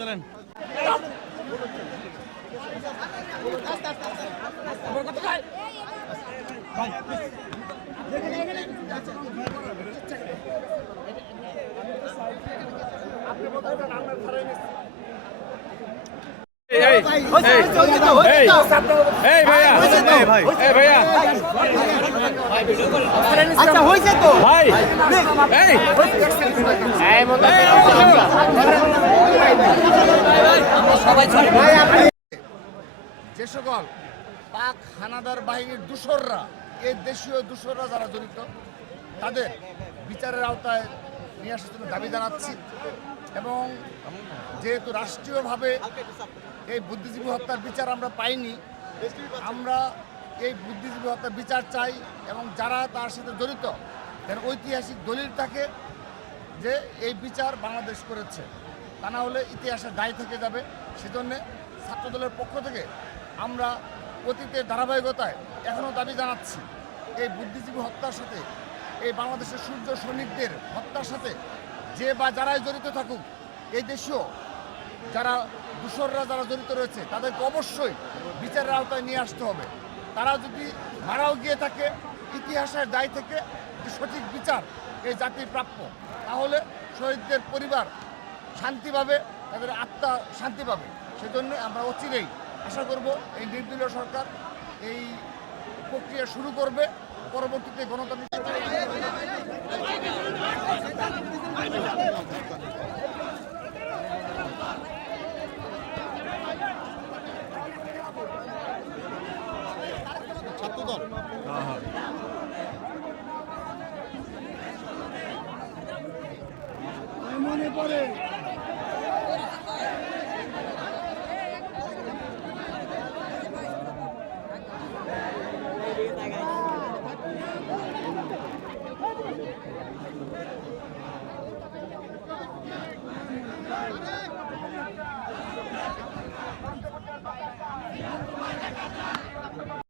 চলেন আচ্ছা হয়েছে তো ভাই যে সকল পাক হানাদার বাহিনীর দূষররা, এই দেশীয় দূষররা যারা জড়িত, তাদের বিচারের আওতায় নিয়ে আসার জন্য দাবি জানাচ্ছি। এবং যেহেতু রাষ্ট্রীয়ভাবে এই বুদ্ধিজীবী হত্যার বিচার আমরা পাইনি, আমরা এই বুদ্ধিজীবী হত্যার বিচার চাই এবং যারা তার সাথে জড়িত যেন ঐতিহাসিক দলিল থাকে যে এই বিচার বাংলাদেশ করেছে, তা না হলে ইতিহাসের দায় থেকে যাবে। সেজন্য ছাত্রদলের পক্ষ থেকে আমরা অতীতের ধারাবাহিকতায় এখনও দাবি জানাচ্ছি, এই বুদ্ধিজীবী হত্যার সাথে, এই বাংলাদেশের সূর্য সৈনিকদের হত্যার সাথে যে বা যারাই জড়িত থাকুক, এই দেশেও যারা দূষররা যারা জড়িত রয়েছে তাদেরকে অবশ্যই বিচারের আওতায় নিয়ে আসতে হবে। তারা যদি মারাও গিয়ে থাকে, ইতিহাসের দায় থেকে যে সঠিক বিচার এই জাতির প্রাপ্য, তাহলে শহীদদের পরিবার শান্তি পাবে, তাদের আত্মা শান্তি পাবে। সেজন্য আমরা অচিরেই আশা করব এই নির্দলীয় সরকার এই প্রক্রিয়া শুরু করবে, পরবর্তীতে গণতান্ত্রিক ছাত্রদল মনে পড়ে